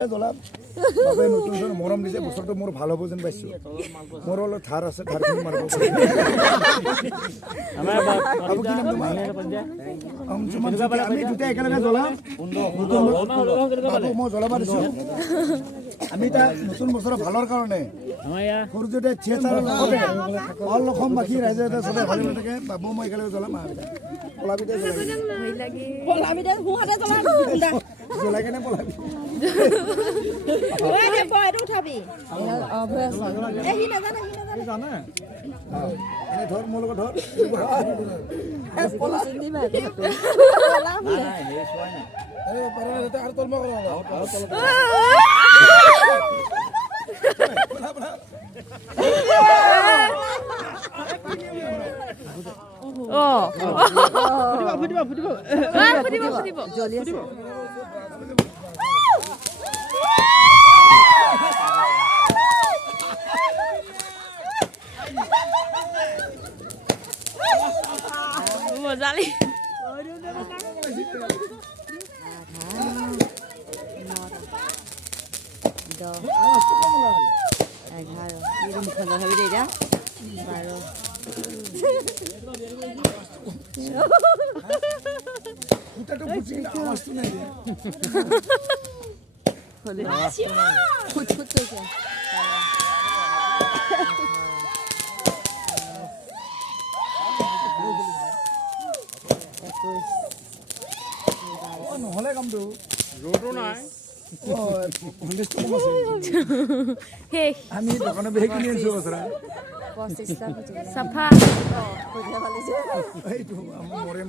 জলাম বাবে নতুন মৰম দিছে বছৰটো মোৰ ভাল হ'ব যেন পাইছোঁ মোৰ অলপ ধাৰ আছে ধাৰখিনি মাৰিব আমি দুটা একেলগে জ্বলাম মই জ্বলাব দিছোঁ আমি তাক নতুন বছৰৰ ভালৰ কাৰণে সৰু যদি থিয়েটাৰৰ লগতে অল অসমবাসী ৰাইজে এটা চবে ভালে থাকে বাবু মই একেলগে জ্বলাম জ্বলাই কেনে পলাবি ধৰ মোৰ লগত Mozali. নহ'লে কামটো ৰ'দো নাই আমি দোকানত বেছি কিনি আনিছোঁ বছৰা চাফা এইটো মৰে